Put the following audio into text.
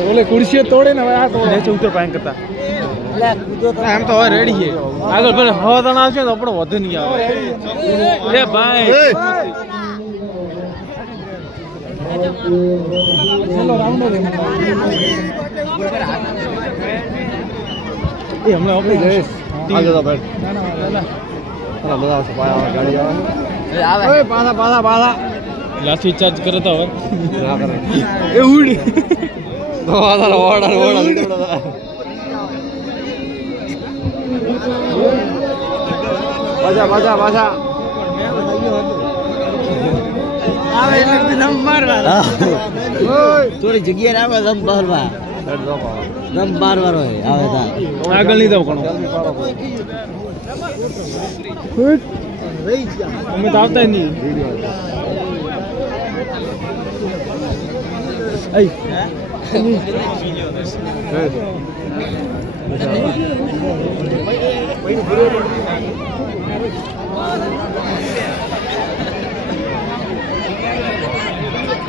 बोले कुर्सी तोड़े ना भाई तोड़े उतर पाए करता એમ તો હવે રેડી છે આગળ ભલે હવા તણ આવશે તો આપણો વધુ નહીં આવે લે ભાઈ ચલો રાઉન્ડ દે એ હમણાં આપણે ગયે આગળ તો ભાઈ ના ના બધા સપાયા ગાડી આવે ઓય પાછા પાછા પાછા લાઠી ચાર્જ કરે તો હવે ના કરે એ ઉડી તો આલા ઓડા ઓડા પાછા પાછા પાછા આવે એટલે દમ મારવા થોડી જગ્યાએ આવે દમ મારવા દમ મારવાનો આવે તા આગળ નહીં દઉં ઘણો અમે તો આવતા નહીં